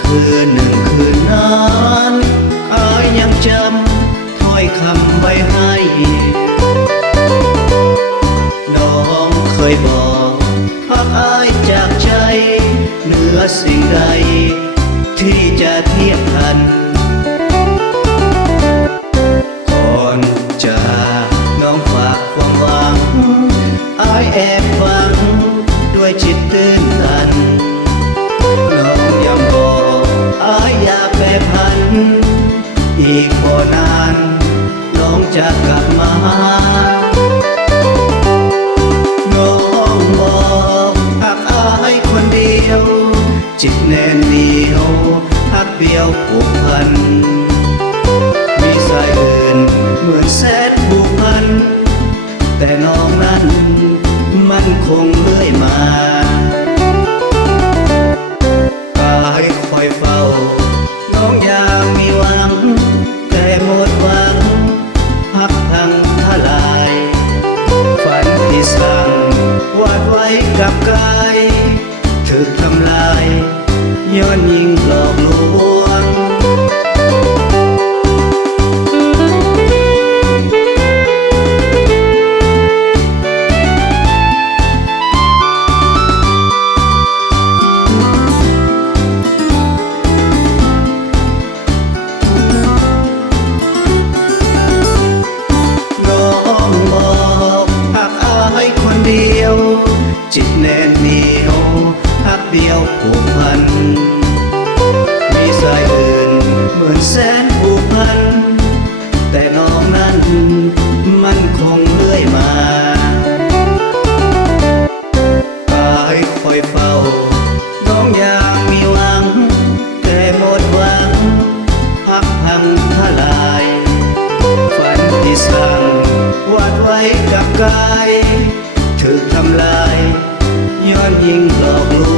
คืนนั้นอายยังจำถ้อยคำไว้ให้น้องเคยบอกรักอายจากใจเหนือสิ่งใดที่จะเทียบทันก่อนจากน้องฝากความหวังอายแอบฟังด้วยจิตตื้นตันน้องย้ำบอกอายอย่าแปรผันอีกบ่นานน้องจะกลับมาน้องบอกหักอายคนเดียวจิตแน่นเดียวหักเดียวผูกพันมีสายอื่นเหมือนแสนผูกพันแต่น้องนั้นมันคงเลื่อยมาคอยเฝ้าน้องอยากมีหวังแต่หมดหวังพักพังทลายฝันที่สั่งวาดไว้กับกายถูกทำลายย้อนยิ่งหลอกลวงจิตแน่นเหนียวหักเดียวผูกพันมีสายอื่นเหมือนแสนผูกพันแต่น้องนั้นมันคงเลื่อยมาตายคอยเฝ้าน้องอยากมีหวังแต่หมดหวังพักพังทลายฝันที่สั่งวาดไว้กับกายถูกทำลายย้อนยิ่งหลอกลวง